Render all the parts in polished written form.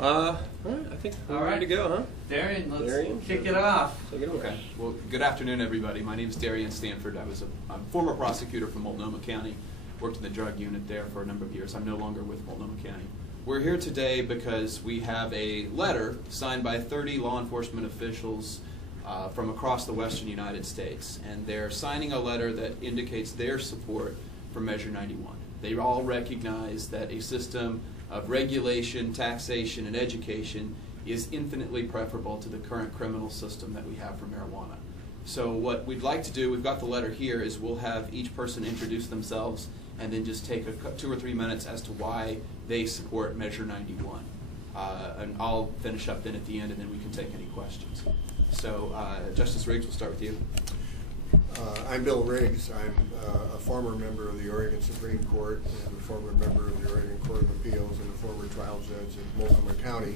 All right, I think we're ready to go, huh? Darian, let's kick it off. Take it away. Okay. Well, good afternoon, everybody. My name is Darian Stanford. I'm a former prosecutor from Multnomah County. Worked in the drug unit there for a number of years. I'm no longer with Multnomah County. We're here today because we have a letter signed by 30 law enforcement officials from across the western United States. And they're signing a letter that indicates their support for Measure 91. They all recognize that a system of regulation, taxation, and education is infinitely preferable to the current criminal system that we have for marijuana. So what we'd like to do, we've got the letter here, is we'll have each person introduce themselves and then just take 2 or 3 minutes as to why they support Measure 91. And I'll finish up then at the end, and then we can take any questions. So Justice Riggs, we'll start with you. I'm Bill Riggs. I'm a former member of the Oregon Supreme Court and a former member of the Oregon Court of Appeals and a former trial judge in Multnomah County.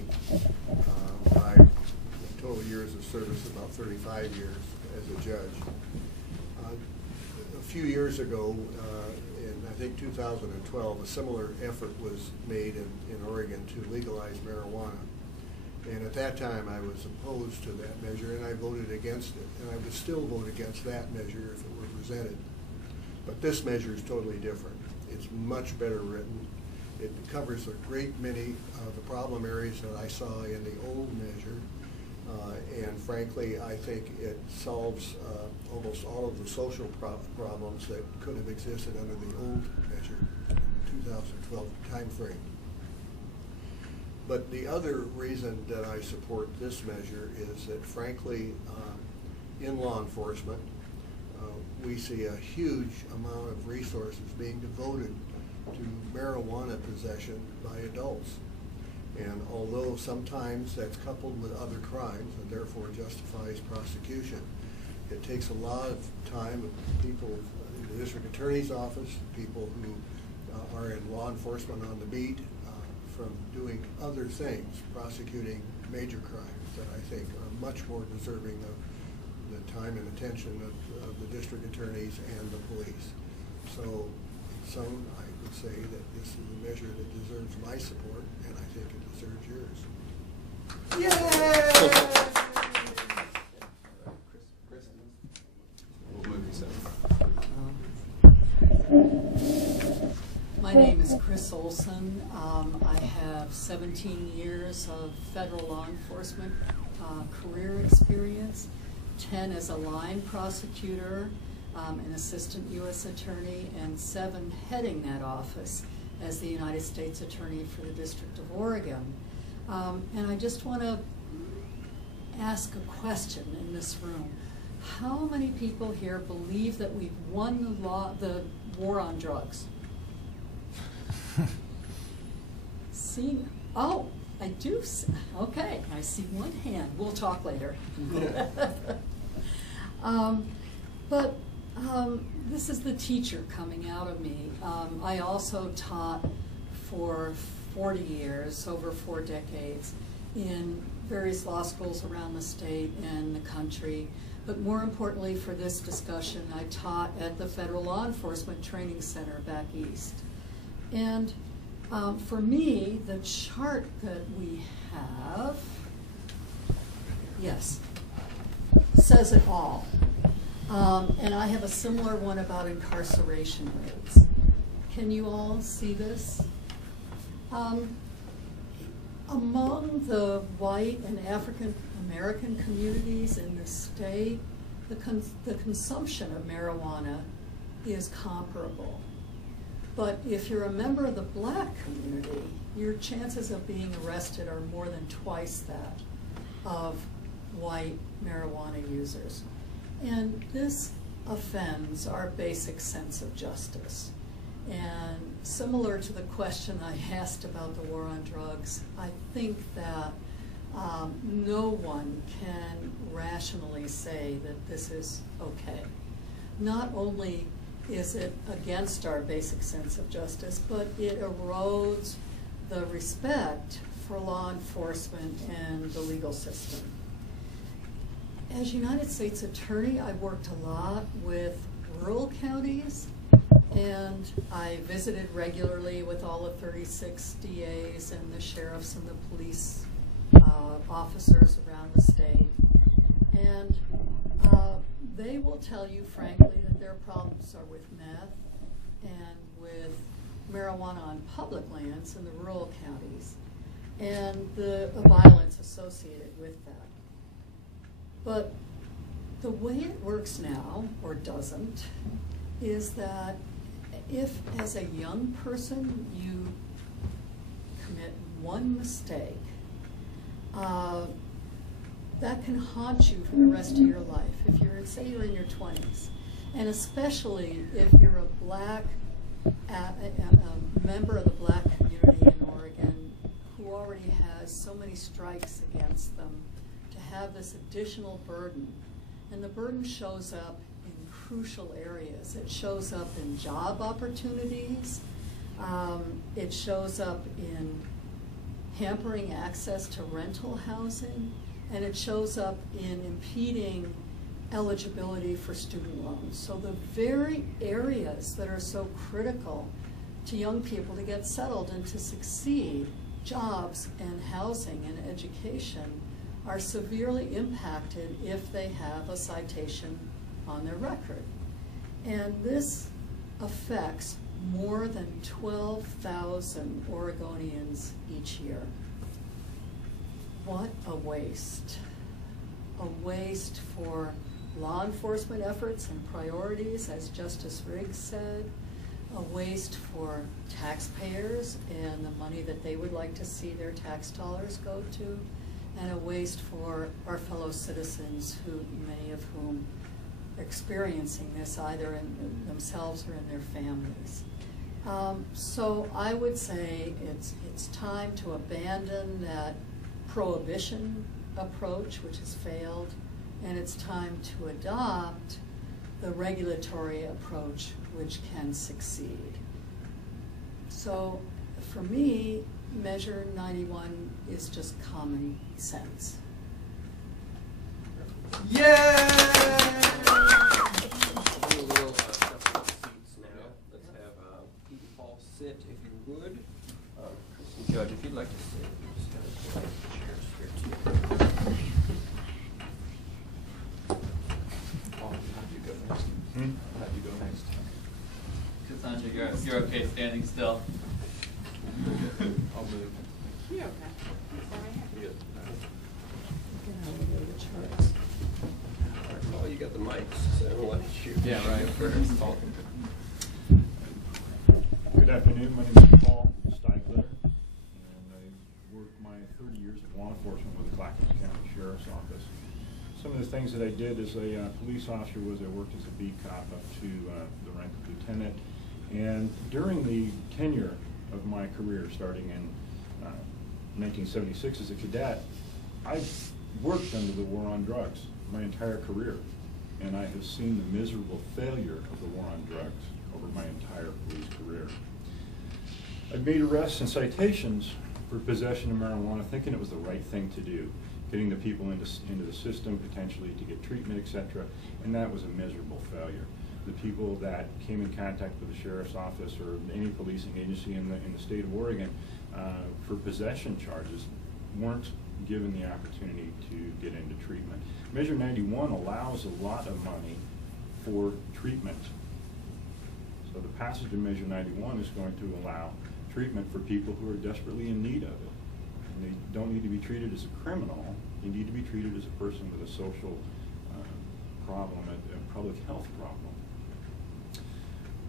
My total years of service, about 35 years as a judge. A few years ago, in I think 2012, a similar effort was made in Oregon to legalize marijuana. And at that time, I was opposed to that measure, and I voted against it. And I would still vote against that measure if it were presented. But this measure is totally different. It's much better written. It covers a great many of the problem areas that I saw in the old measure. And frankly, I think it solves almost all of the social problems that could have existed under the old measure in the 2012 timeframe. But the other reason that I support this measure is that, frankly, in law enforcement, we see a huge amount of resources being devoted to marijuana possession by adults. And although sometimes that's coupled with other crimes and therefore justifies prosecution, it takes a lot of time of people in the district attorney's office, people who are in law enforcement on the beat, from doing other things, prosecuting major crimes that I think are much more deserving of the time and attention of the district attorneys and the police. So in sum, I would say that this is a measure that deserves my support, and I think it deserves yours. Yay! Chris, we'll move you My name is Chris Olson. I have 17 years of federal law enforcement career experience, 10 as a line prosecutor, an assistant U.S. attorney, and 7 heading that office as the United States Attorney for the District of Oregon. And I just want to ask a question in this room. How many people here believe that we've won the war on drugs? Oh, I do. Okay, I see one hand. We'll talk later. This is the teacher coming out of me. I also taught for 40 years, over 4 decades, in various law schools around the state and the country. But more importantly for this discussion, I taught at the Federal Law Enforcement Training Center back east. And for me, the chart that we have, yes, says it all. And I have a similar one about incarceration rates. Can you all see this? Among the white and African American communities in the state, the consumption of marijuana is comparable. But if you're a member of the black community, your chances of being arrested are more than twice that of white marijuana users. And this offends our basic sense of justice. And similar to the question I asked about the war on drugs, I think that no one can rationally say that this is okay. Not only is it against our basic sense of justice, but it erodes the respect for law enforcement and the legal system. As United States Attorney, I worked a lot with rural counties And I visited regularly with all the 36 DAs and the sheriffs and the police officers around the state. And they will tell you, frankly, that their problems are with meth and with marijuana on public lands in the rural counties and the violence associated with that. But the way it works now, or doesn't, is that if as a young person you commit one mistake, that can haunt you for the rest of your life. If you're, say you're in your 20s, and especially if you're a black, a member of the black community in Oregon who already has so many strikes against them, to have this additional burden. And the burden shows up in crucial areas. It shows up in job opportunities. It shows up in hampering access to rental housing. And it shows up in impeding eligibility for student loans. So the very areas that are so critical to young people to get settled and to succeed, jobs and housing and education, are severely impacted if they have a citation on their record. And this affects more than 12,000 Oregonians each year. What a waste. A waste for law enforcement efforts and priorities, as Justice Riggs said, a waste for taxpayers and the money that they would like to see their tax dollars go to, and a waste for our fellow citizens, who, many of whom are experiencing this either in themselves or in their families. So I would say it's time to abandon that prohibition approach, which has failed, and it's time to adopt the regulatory approach, which can succeed. So for me, Measure 91 is just common sense. Yay! Do a little shuffle of seats now. Let's have Pete and Paul sit, if you would. Judge, if you'd like to sit, we just have the chairs here too. Paul, how'd you go next? How'd you go next? Cassandra, you're okay standing still. I'll move. You're okay. Good. Paul, you got the mics, so we'll let you. Yeah, right. First talking. Good afternoon. My name is Paul Steigler, and I worked my 30 years of law enforcement with the Clackamas County Sheriff's Office. Some of the things that I did as a police officer was I worked as a beat cop up to the rank of lieutenant. And during the tenure of my career, starting in 1976 as a cadet, I worked under the war on drugs my entire career. And I have seen the miserable failure of the war on drugs over my entire police career. I've made arrests and citations for possession of marijuana, thinking it was the right thing to do, getting the people into the system potentially to get treatment, etc. And that was a miserable failure. The people that came in contact with the sheriff's office or any policing agency in the state of Oregon for possession charges weren't given the opportunity to get into treatment. Measure 91 allows a lot of money for treatment. So the passage of Measure 91 is going to allow treatment for people who are desperately in need of it. And they don't need to be treated as a criminal. They need to be treated as a person with a social problem, a public health problem.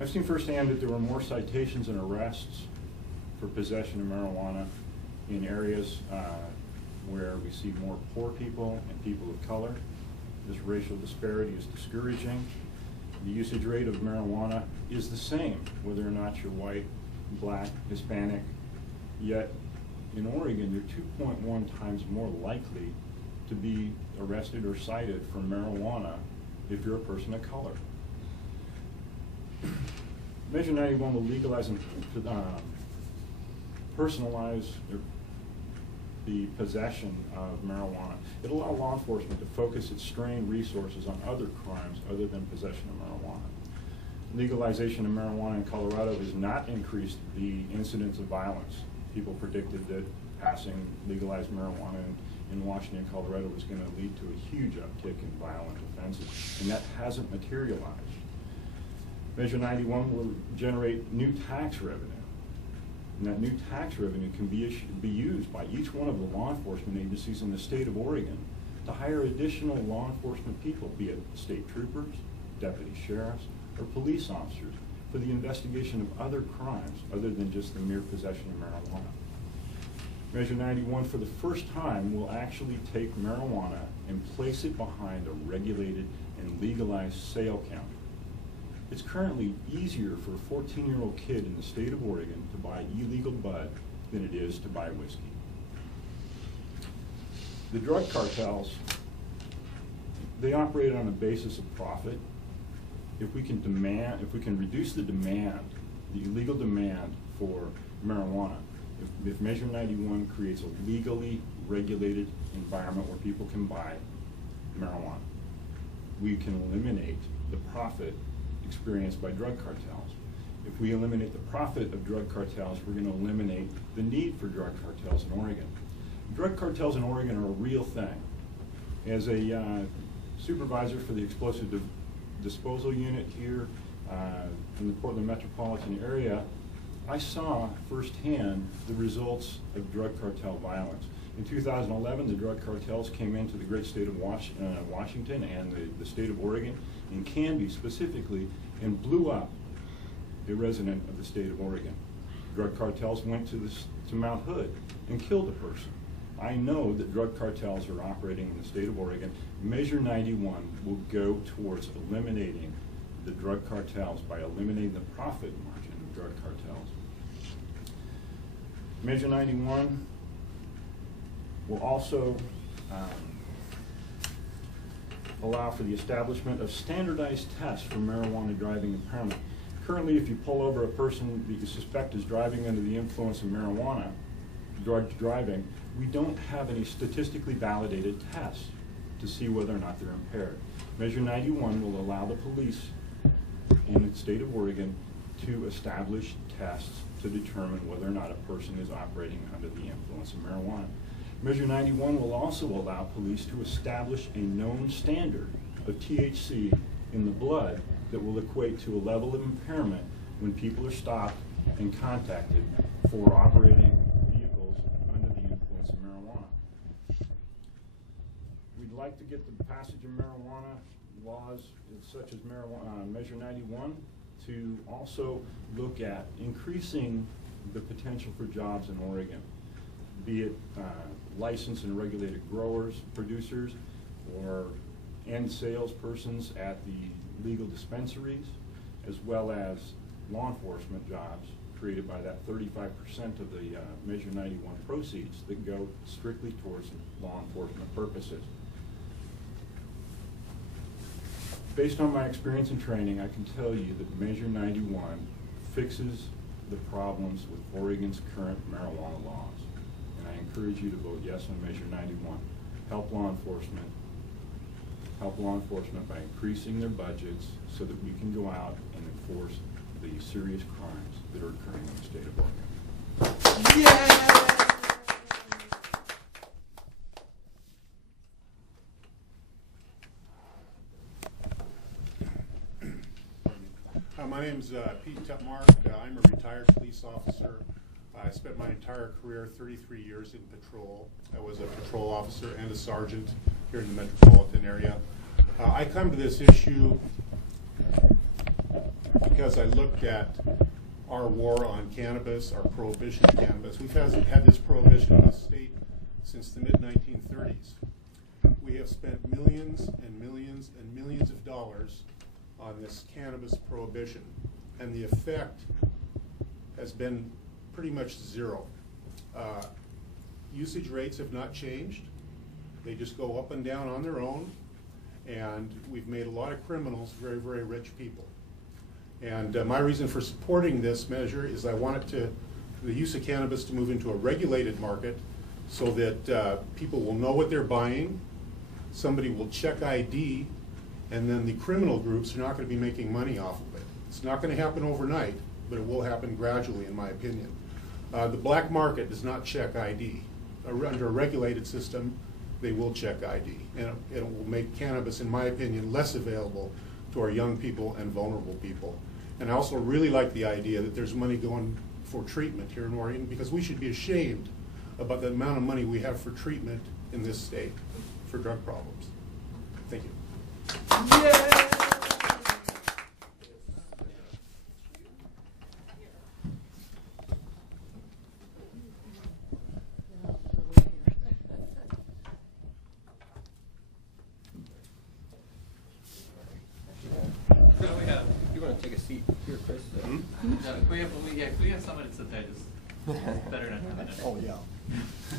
I've seen firsthand that there were more citations and arrests for possession of marijuana in areas where we see more poor people and people of color. This racial disparity is discouraging. The usage rate of marijuana is the same, whether or not you're white, black, Hispanic, yet in Oregon you're 2.1 times more likely to be arrested or cited for marijuana if you're a person of color. Measure 91 will legalize and personalize the possession of marijuana. It'll allow law enforcement to focus its strained resources on other crimes other than possession of marijuana. legalization of marijuana in Colorado has not increased the incidence of violence. People predicted that passing legalized marijuana in Washington and Colorado was going to lead to a huge uptick in violent offenses, and that hasn't materialized. Measure 91 will generate new tax revenue, and that new tax revenue can be used by each one of the law enforcement agencies in the state of Oregon to hire additional law enforcement people, be it state troopers, deputy sheriffs, or police officers, for the investigation of other crimes other than just the mere possession of marijuana. Measure 91, for the first time, will actually take marijuana and place it behind a regulated and legalized sale counter. It's currently easier for a 14-year-old kid in the state of Oregon to buy illegal bud than it is to buy whiskey. The drug cartels, they operate on a basis of profit. If we can reduce the demand, the illegal demand for marijuana, if Measure 91 creates a legally regulated environment where people can buy marijuana, we can eliminate the profit experienced by drug cartels. If we eliminate the profit of drug cartels, we're going to eliminate the need for drug cartels in Oregon. Drug cartels in Oregon are a real thing. As a supervisor for the explosive disposal unit here in the Portland metropolitan area, I saw firsthand the results of drug cartel violence. In 2011, the drug cartels came into the great state of Washington and the state of Oregon, in Canby specifically, and blew up a resident of the state of Oregon. Drug cartels went to Mount Hood and killed a person. I know that drug cartels are operating in the state of Oregon. Measure 91 will go towards eliminating the drug cartels by eliminating the profit margin of drug cartels. Measure 91 will also allow for the establishment of standardized tests for marijuana driving impairment. Currently, if you pull over a person that you suspect is driving under the influence of marijuana, drug driving, we don't have any statistically validated tests to see whether or not they're impaired. Measure 91 will allow the police in the state of Oregon to establish tests to determine whether or not a person is operating under the influence of marijuana. Measure 91 will also allow police to establish a known standard of THC in the blood that will equate to a level of impairment when people are stopped and contacted for operating vehicles under the influence of marijuana. We'd like to get the passage of marijuana laws such as Measure 91 to also look at increasing the potential for jobs in Oregon, be it licensed and regulated growers, producers, or end salespersons at the legal dispensaries, as well as law enforcement jobs created by that 35% of the Measure 91 proceeds that go strictly towards law enforcement purposes. Based on my experience and training, I can tell you that Measure 91 fixes the problems with Oregon's current marijuana laws. And I encourage you to vote yes on Measure 91. Help law enforcement by increasing their budgets so that we can go out and enforce the serious crimes that are occurring in the state of Oregon. Yeah! My name's Pete Tepmark. I'm a retired police officer. I spent my entire career, 33 years in patrol. I was a patrol officer and a sergeant here in the metropolitan area. I come to this issue because I looked at our war on cannabis, our prohibition of cannabis. We've had this prohibition in the state since the mid-1930s. We have spent millions and millions and millions of dollars on this cannabis prohibition, and the effect has been pretty much zero. Usage rates have not changed. They just go up and down on their own, and we've made a lot of criminals very, very rich people. And my reason for supporting this measure is I want the use of cannabis to move into a regulated market so that people will know what they're buying, somebody will check ID, and then the criminal groups are not going to be making money off of it. It's not going to happen overnight, but it will happen gradually, in my opinion. The black market does not check ID. Under a regulated system, they will check ID, and it will make cannabis, in my opinion, less available to our young people and vulnerable people. And I also really like the idea that there's money going for treatment here in Oregon, because we should be ashamed about the amount of money we have for treatment in this state for drug problems. Thank you. Yeah. You want to take a seat here, Chris? No, we have somebody to sit there. Just better not having it. Oh, yeah.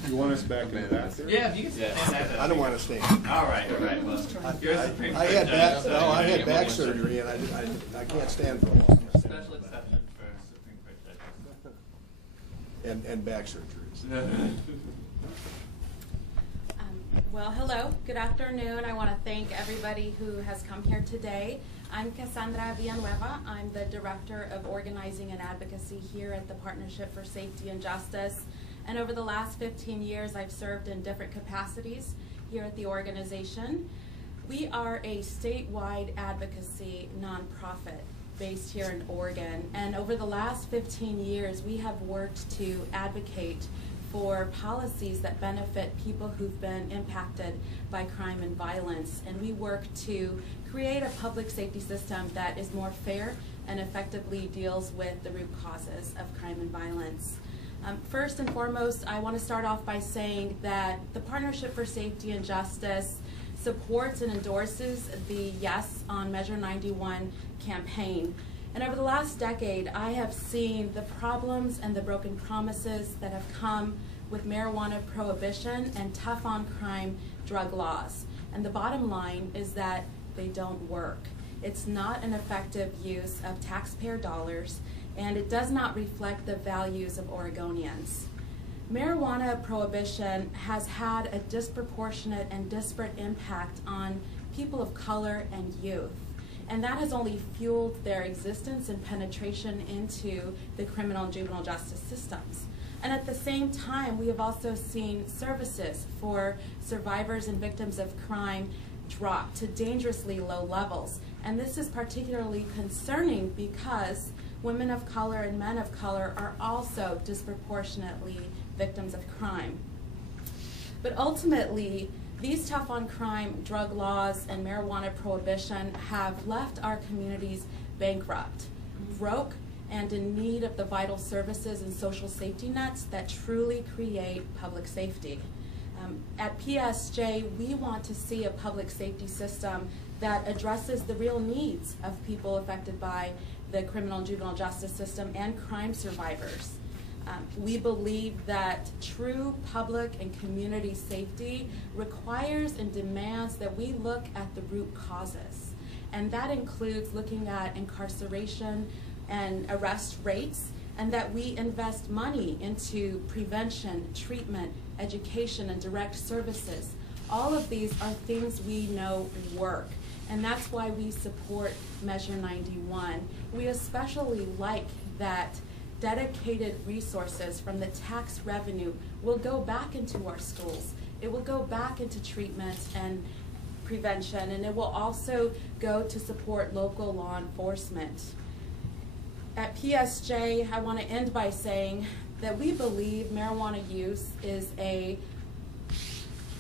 You want us back in the back there? Yeah, if you can stand that. I don't want to stand. All right. Well, you're a Supreme I Court had judge, back, so no, I you had get back one surgery, and I can't stand for long. Special exception for Supreme Court judges. And back surgeries. Well, hello, good afternoon. I want to thank everybody who has come here today. I'm Cassandra Villanueva. I'm the Director of Organizing and Advocacy here at the Partnership for Safety and Justice. And over the last 15 years, I've served in different capacities here at the organization. We are a statewide advocacy nonprofit based here in Oregon. And over the last 15 years, we have worked to advocate for policies that benefit people who've been impacted by crime and violence. And we work to create a public safety system that is more fair and effectively deals with the root causes of crime and violence. First and foremost, I want to start off by saying that the Partnership for Safety and Justice supports and endorses the Yes on Measure 91 campaign. And over the last decade, I have seen the problems and the broken promises that have come with marijuana prohibition and tough on crime drug laws. And the bottom line is that they don't work. It's not an effective use of taxpayer dollars, and it does not reflect the values of Oregonians. Marijuana prohibition has had a disproportionate and disparate impact on people of color and youth. And that has only fueled their existence and penetration into the criminal and juvenile justice systems. And at the same time, we have also seen services for survivors and victims of crime drop to dangerously low levels. And this is particularly concerning because women of color and men of color are also disproportionately victims of crime. But ultimately, these tough on crime drug laws and marijuana prohibition have left our communities bankrupt, broke, and in need of the vital services and social safety nets that truly create public safety. At PSJ, we want to see a public safety system that addresses the real needs of people affected by the criminal and juvenile justice system and crime survivors. We believe that true public and community safety requires and demands that we look at the root causes. And that includes looking at incarceration and arrest rates, and that we invest money into prevention, treatment, education, and direct services. All of these are things we know work, and that's why we support Measure 91. We especially like that dedicated resources from the tax revenue will go back into our schools. It will go back into treatment and prevention, and it will also go to support local law enforcement. At PSJ, I want to end by saying that we believe marijuana use is a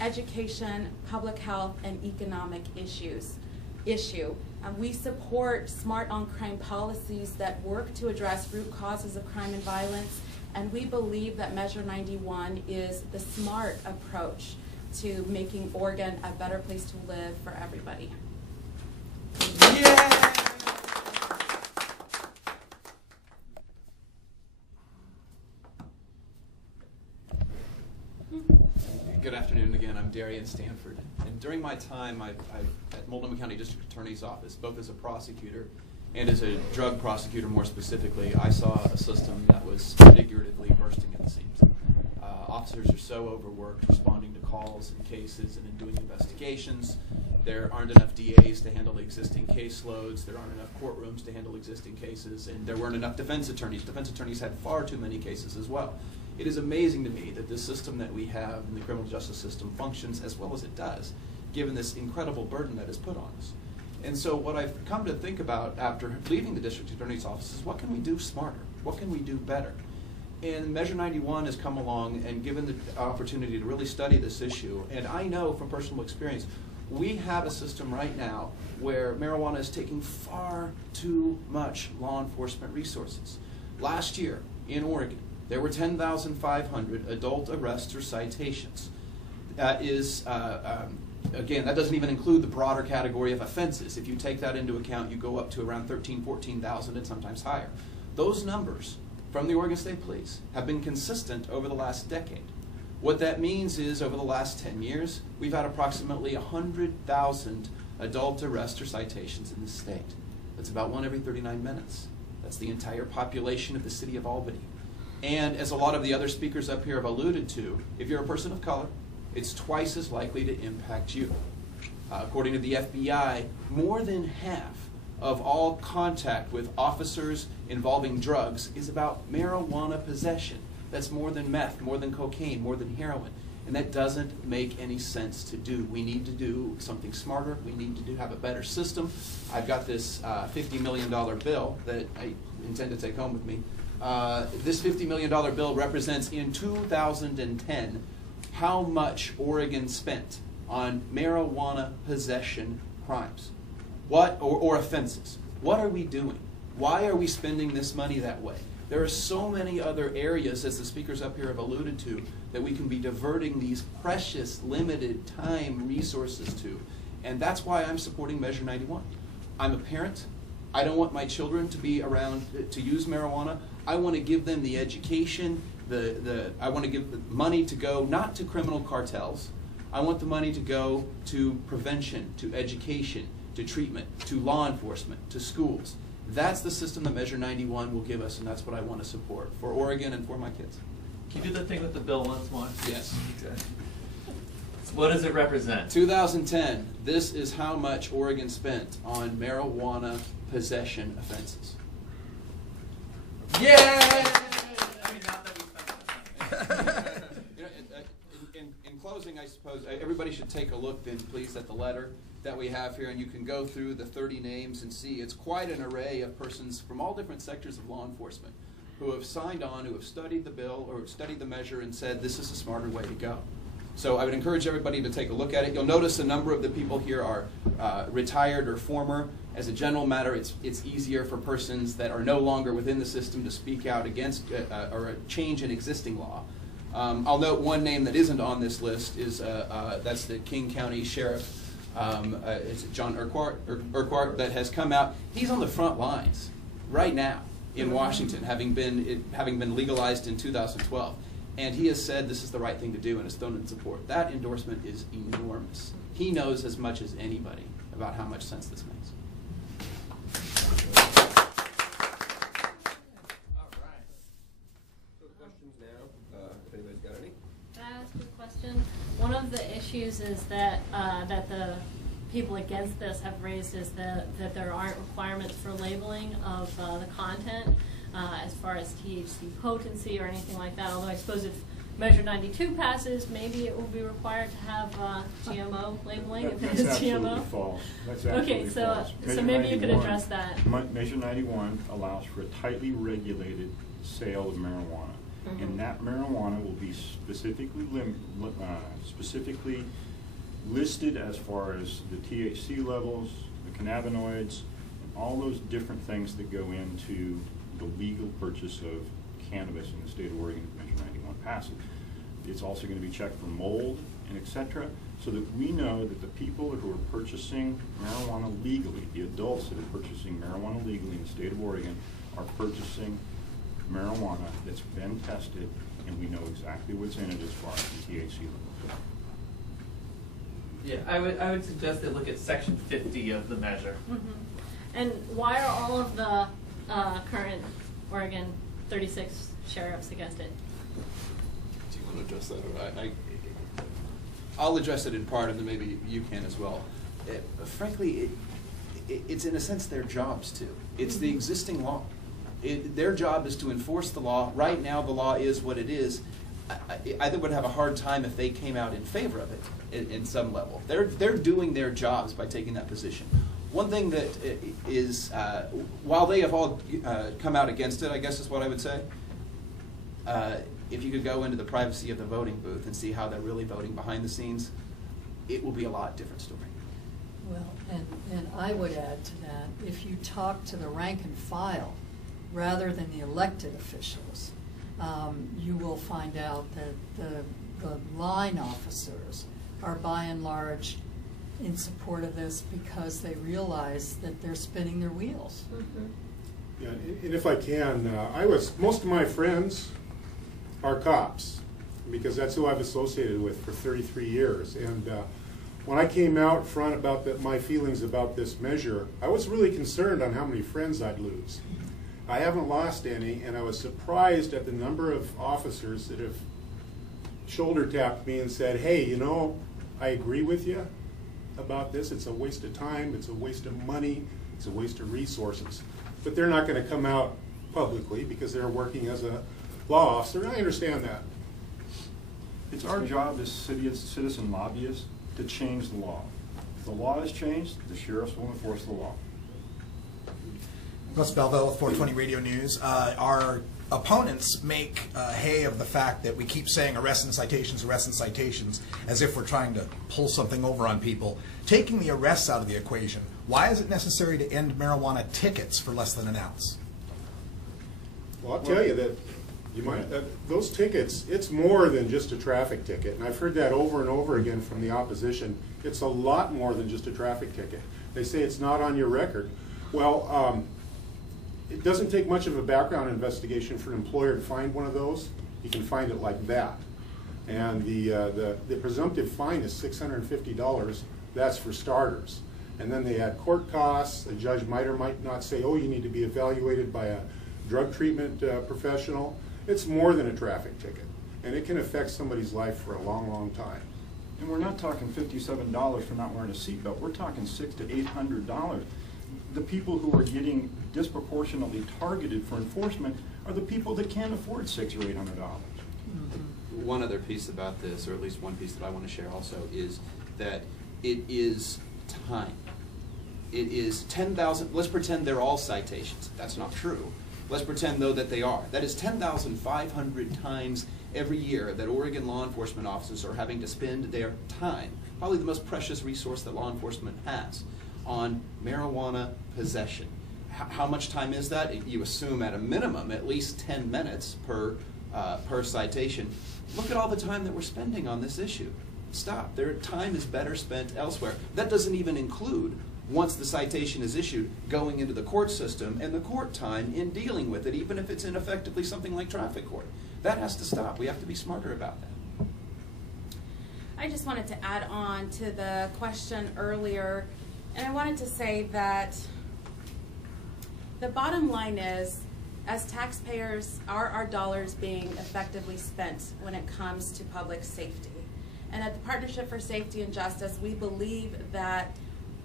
education, public health, and economic issue. We support smart on crime policies that work to address root causes of crime and violence, and we believe that Measure 91 is the smart approach to making Oregon a better place to live for everybody. Yeah! Good afternoon again. I'm Darian Stanford. And during my time at Multnomah County District Attorney's Office, both as a prosecutor and as a drug prosecutor more specifically, I saw a system that was figuratively bursting at the seams. Officers are so overworked responding to calls and cases and in doing investigations There aren't enough DAs to handle the existing caseloads. There aren't enough courtrooms to handle existing cases. And there weren't enough defense attorneys. Defense attorneys had far too many cases as well. It is amazing to me that this system that we have in the criminal justice system functions as well as it does, given this incredible burden that is put on us. And so what I've come to think about after leaving the district attorney's office is, what can we do smarter? What can we do better? And Measure 91 has come along and given the opportunity to really study this issue. And I know from personal experience, we have a system right now where marijuana is taking far too much law enforcement resources. Last year in Oregon, there were 10,500 adult arrests or citations. That is, again, that doesn't even include the broader category of offenses. If you take that into account, you go up to around 13,000, 14,000 and sometimes higher. Those numbers from the Oregon State Police have been consistent over the last decade. What that means is, over the last 10 years, we've had approximately 100,000 adult arrests or citations in the state. That's about 1 every 39 minutes. That's the entire population of the city of Albany. And as a lot of the other speakers up here have alluded to, if you're a person of color, it's twice as likely to impact you. According to the FBI, more than half of all contact with officers involving drugs is about marijuana possession. That's more than meth, more than cocaine, more than heroin. And that doesn't make any sense to do. We need to do something smarter. We need to have a better system. I've got this $50 million bill that I intend to take home with me. This $50 million bill represents, in 2010, how much Oregon spent on marijuana possession crimes. Or offenses. What are we doing? Why are we spending this money that way? There are so many other areas, as the speakers up here have alluded to, that we can be diverting these precious, limited time resources to. And that's why I'm supporting Measure 91. I'm a parent. I don't want my children to be around to use marijuana. I want to give them the education. I want to give the money to go not to criminal cartels. I want the money to go to prevention, to education, to treatment, to law enforcement, to schools. That's the system that Measure 91 will give us, and that's what I want to support for Oregon and for my kids. Can you do the thing with the bill once more? Yes. Okay. What does it represent? 2010, this is how much Oregon spent on marijuana possession offenses. Yay! I mean, not that we spent that money. In closing, I suppose everybody should take a look then, please, at the letter that we have here, and you can go through the 30 names and see it's quite an array of persons from all different sectors of law enforcement who have signed on, who have studied the bill or studied the measure and said this is a smarter way to go. So I would encourage everybody to take a look at it. You'll notice a number of the people here are retired or former. As a general matter, it's easier for persons that are no longer within the system to speak out against or a change in existing law. I'll note one name that isn't on this list is that's the King County Sheriff. It's John Urquhart that has come out. He's on the front lines right now in Washington, having been legalized in 2012. And he has said this is the right thing to do and has thrown in support. That endorsement is enormous. He knows as much as anybody about how much sense this makes. All right. So questions now, if anybody's got any. Can I ask a question? One of the issues is that that the people against this have raised is that there aren't requirements for labeling of the content as far as THC potency or anything like that. Although I suppose if Measure 92 passes, maybe it will be required to have GMO labeling if it is That's GMO. absolutely false. That's absolutely Okay, false. so maybe you could address that. Measure 91 allows for a tightly regulated sale of marijuana. Mm-hmm. And that marijuana will be specifically listed as far as the THC levels, the cannabinoids, and all those different things that go into the legal purchase of cannabis in the state of Oregon if Measure 91 passes. It's also going to be checked for mold and etc., so that we know that the people who are purchasing marijuana legally, the adults that are purchasing marijuana legally in the state of Oregon, are purchasing marijuana that's been tested, and we know exactly what's in it as far as the THC levels. Yeah, I would suggest they look at Section 50 of the measure. Mm-hmm. And why are all of the current Oregon 36 sheriffs against it? Do you want to address that? I'll address it in part, and then maybe you can as well. frankly, it's in a sense their jobs too. It's the existing law. Their job is to enforce the law. Right now the law is what it is. I would have a hard time if they came out in favor of it in some level. They're doing their jobs by taking that position. One thing that is, while they have all come out against it, I guess is what I would say, if you could go into the privacy of the voting booth and see how they're really voting behind the scenes, it will be a lot different story. Well, and I would add to that, if you talk to the rank and file rather than the elected officials, you will find out that the line officers are by and large in support of this because they realize that they're spinning their wheels. Mm-hmm. Yeah, and if I can, most of my friends are cops because that's who I've associated with for 33 years. And when I came out front about my feelings about this measure, I was really concerned on how many friends I'd lose. I haven't lost any, and I was surprised at the number of officers that have shoulder tapped me and said, hey, you know, I agree with you about this. It's a waste of time, it's a waste of money, it's a waste of resources. But they're not going to come out publicly because they're working as a law officer, and I understand that. It's our job as citizen lobbyists to change the law. If the law is changed, the sheriffs will enforce the law. Russ Belville with 420 Radio News. Our opponents make hay of the fact that we keep saying arrests and citations, as if we're trying to pull something over on people. Taking the arrests out of the equation, why is it necessary to end marijuana tickets for less than an ounce? Well, I'll tell you that those tickets, it's more than just a traffic ticket. And I've heard that over and over again from the opposition. It's a lot more than just a traffic ticket. They say it's not on your record. Well, it doesn't take much of a background investigation for an employer to find one of those. You can find it like that. And the presumptive fine is $650. That's for starters. And then they add court costs. The judge might or might not say, oh, you need to be evaluated by a drug treatment professional. It's more than a traffic ticket. And it can affect somebody's life for a long, long time. And we're not talking $57 for not wearing a seatbelt. We're talking $600 to $800. The people who are getting disproportionately targeted for enforcement are the people that can't afford $600 or $800. Mm-hmm. One other piece about this, or at least one piece that I want to share also, is that it is time. It is 10,000, let's pretend they're all citations. That's not true. Let's pretend, though, that they are. That is 10,500 times every year that Oregon law enforcement officers are having to spend their time, probably the most precious resource that law enforcement has, on marijuana possession. How much time is that? You assume at a minimum at least 10 minutes per citation. Look at all the time that we're spending on this issue. Stop. Their time is better spent elsewhere. That doesn't even include, once the citation is issued, going into the court system and the court time in dealing with it, even if it's ineffectively something like traffic court. That has to stop. We have to be smarter about that. I just wanted to add on to the question earlier, and I wanted to say that the bottom line is, as taxpayers, are our dollars being effectively spent when it comes to public safety? And at the Partnership for Safety and Justice, we believe that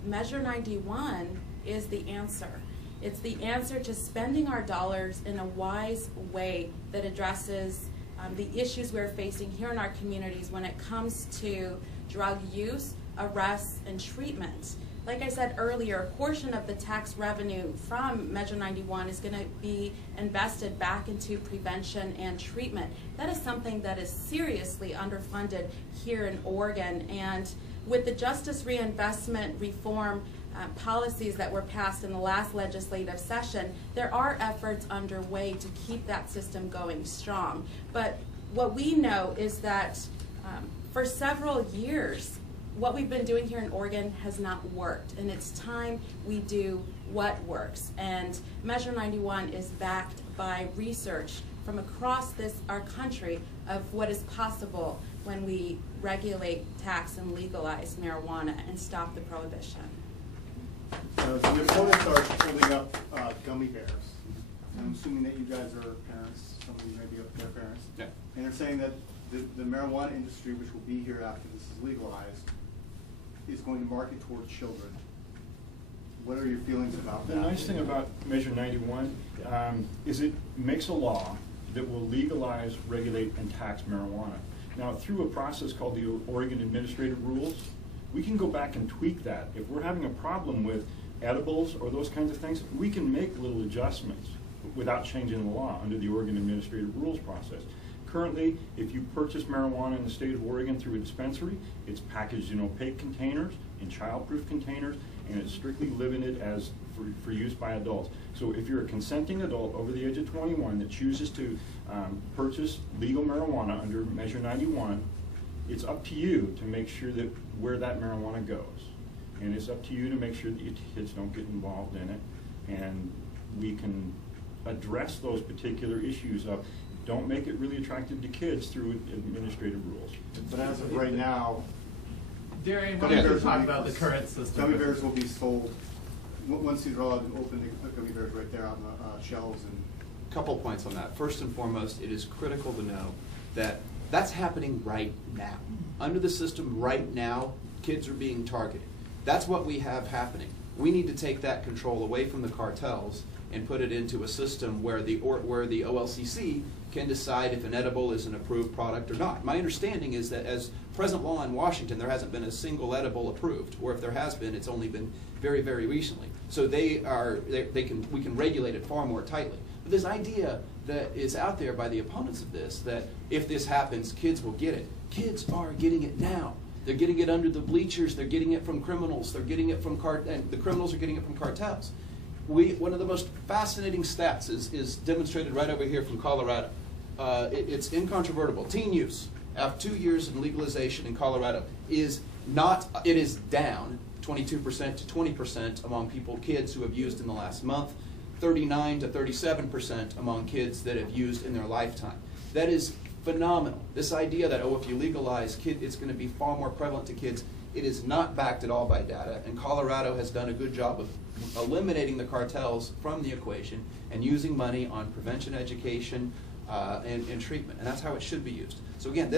Measure 91 is the answer. It's the answer to spending our dollars in a wise way that addresses the issues we're facing here in our communities when it comes to drug use, arrests, and treatment. Like I said earlier, a portion of the tax revenue from Measure 91 is going to be invested back into prevention and treatment. That is something that is seriously underfunded here in Oregon. And with the Justice Reinvestment Reform policies that were passed in the last legislative session, there are efforts underway to keep that system going strong. But what we know is that for several years, what we've been doing here in Oregon has not worked, and it's time we do what works. And Measure 91 is backed by research from across our country of what is possible when we regulate, tax, and legalize marijuana and stop the prohibition. The opponents are holding up gummy bears. I'm assuming that you guys are parents, some of you may be their parents. Yeah. And they're saying that the marijuana industry, which will be here after this is legalized, is going to market toward children. What are your feelings about that? The nice thing about Measure 91 is it makes a law that will legalize, regulate, and tax marijuana. Now, through a process called the Oregon Administrative Rules, we can go back and tweak that. If we're having a problem with edibles or those kinds of things, we can make little adjustments without changing the law under the Oregon Administrative Rules process. Currently, if you purchase marijuana in the state of Oregon through a dispensary, it's packaged in opaque containers, in child-proof containers, and it's strictly limited as for use by adults. So if you're a consenting adult over the age of 21 that chooses to purchase legal marijuana under Measure 91, it's up to you to make sure that where that marijuana goes. And it's up to you to make sure that your kids don't get involved in it. And we can address those particular issues of don't make it really attractive to kids through administrative rules. But as of right now, Darian, why don't you talk about the current system? Gummy bears will be sold, once these are allowed to open the gummy bears right there on the shelves. And Couple points on that. First and foremost, it is critical to know that that's happening right now. Under the system right now, kids are being targeted. That's what we have happening. We need to take that control away from the cartels and put it into a system where the OLCC can decide if an edible is an approved product or not. My understanding is that as present law in Washington, there hasn't been a single edible approved, or if there has been, it's only been very, very recently. So we can regulate it far more tightly. But this idea that is out there by the opponents of this, that if this happens, kids will get it. Kids are getting it now. They're getting it under the bleachers. They're getting it from criminals. They're getting it from and the criminals are getting it from cartels. One of the most fascinating stats is demonstrated right over here from Colorado. It's incontrovertible. Teen use, after 2 years in legalization in Colorado, is down 22% to 20% among kids who have used in the last month, 39 to 37% among kids that have used in their lifetime. That is phenomenal. This idea that, if you legalize it's going to be far more prevalent to kids, it is not backed at all by data, and Colorado has done a good job of eliminating the cartels from the equation and using money on prevention education and treatment, and that's how it should be used. So again,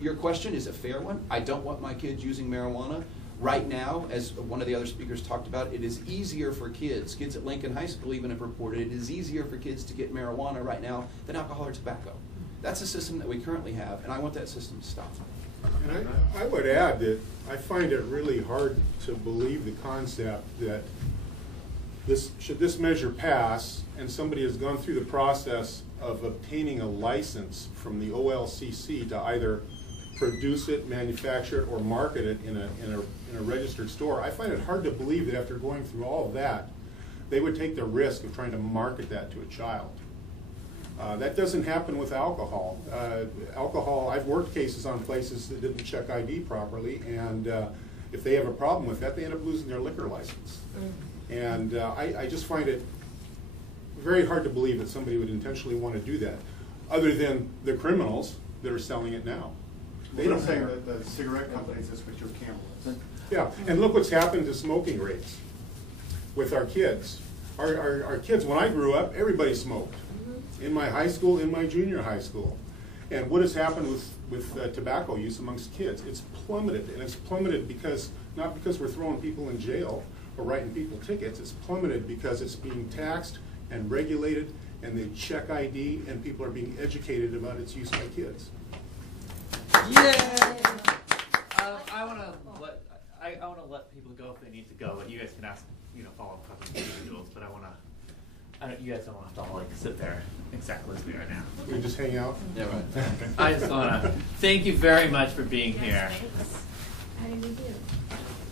your question is a fair one. I don't want my kids using marijuana. Right now, as one of the other speakers talked about, it is easier for kids at Lincoln High School even have reported, it is easier for kids to get marijuana right now than alcohol or tobacco. That's a system that we currently have, and I want that system to stop. And I would add that I find it really hard to believe the concept that should this measure pass and somebody has gone through the process of obtaining a license from the OLCC to either produce it, manufacture it, or market it in a registered store. I find it hard to believe that after going through all of that, they would take the risk of trying to market that to a child. That doesn't happen with alcohol. Alcohol, I've worked cases on places that didn't check ID properly, and if they have a problem with that, they end up losing their liquor license. And I just find it very hard to believe that somebody would intentionally want to do that, other than the criminals that are selling it now. They don't saying that the cigarette companies is what your Camel is. Yeah, and look what's happened to smoking rates with our kids. Our kids, when I grew up, everybody smoked. In my high school, in my junior high school. And what has happened with tobacco use amongst kids? It's plummeted, and it's plummeted because, not because we're throwing people in jail or writing people tickets, it's plummeted because it's being taxed and regulated, and they check ID, and people are being educated about its use by kids. Yeah. I want to let people go if they need to go, and you guys can ask follow-up questions to individuals. But you guys don't want to have to all sit there exactly as we are now. We just hang out. Yeah, right. I just want to thank you very much for being here. How did we do?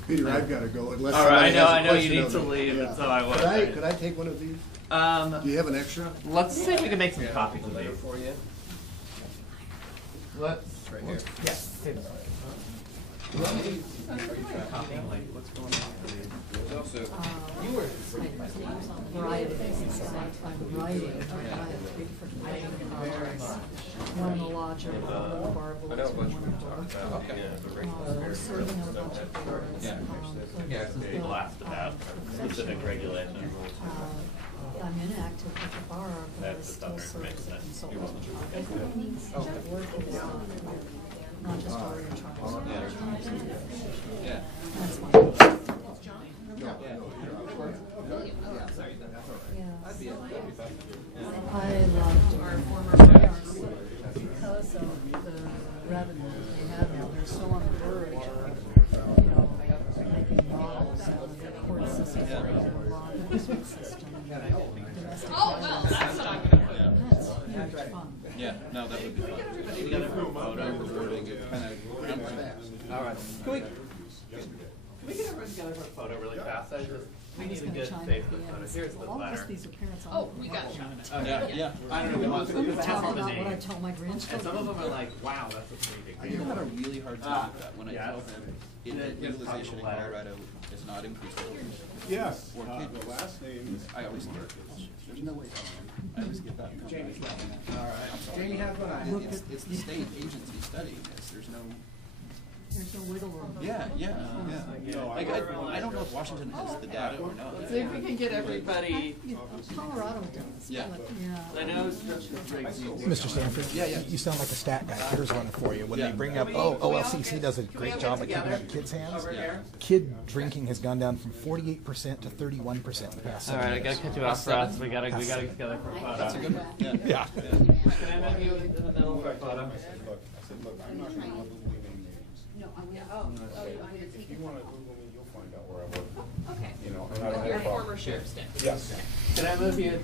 Peter, I've got to go. Unless all right, I know you question need of to me. leave, Yeah. and so I will. Could I take one of these? Do you have an extra? Let's see if we can make some coffee for later you. for you. Let's. Right here. Yes. What's going on? There's also variety of things. I'm writing. I have 3 different writing projects. One in the lodger, one in the barbels, I know a bunch one in the bar. Okay. We're serving on a bunch of boards. Yeah. People asked about specific regulations. I'm inactive with the bar, but I That's still the serve as a information that consultant. you want to Work is not just Oregon trials. Yeah. That's wonderful. I loved our former parents because of the revenue that they have now. They're so on the verge of, making models out of the court system, and law enforcement system, and domestic violence. That's what I'm gonna put. And that's huge fun. Yeah, no, that would be fun. Photo recording, it kind of. All right. Can we get everyone together for a photo really fast? We need a good Facebook photo. Here's the All of us, letter. these are parents. Oh, we got you. Yeah. I don't know. We want to I'm have talking all the about what I names. tell my And grandchildren. some of them are like, wow, that's a pretty big I deal. have a really hard time with that when I Yeah. tell them legalization in Colorado is not increasing. Yes, Or the kids. last name is. I always get kids. There's no way. I always get that. Jamie's got one. All right. I'm sorry. Jamie has one. It's the state agency studying this. There's no. There's no wiggle room. Yeah. No, Like I don't know if Washington has the data or not. Let's see if we can get everybody. Colorado does. Yeah. But, I know Briggs Mr. Stanford, Yeah. you sound like a stat guy. Here's one for you. When Yeah. they bring up, OLCC does a great job at keeping up kids' hands. over here. Kid drinking has gone down from 48% to 31% in the past All 7 right, I years. gotta cut you off for us. We gotta get together for a photo. That's a good one. Yeah. Yeah. Can I move you in the middle for a photo? I said, look, I'm not gonna Google name names. No, I'm gonna, oh, you want me to take If you wanna Google me, you'll find out where I work. Okay. You know, and I don't Your have a problem. former sheriff's deputy. Yes. Can I move you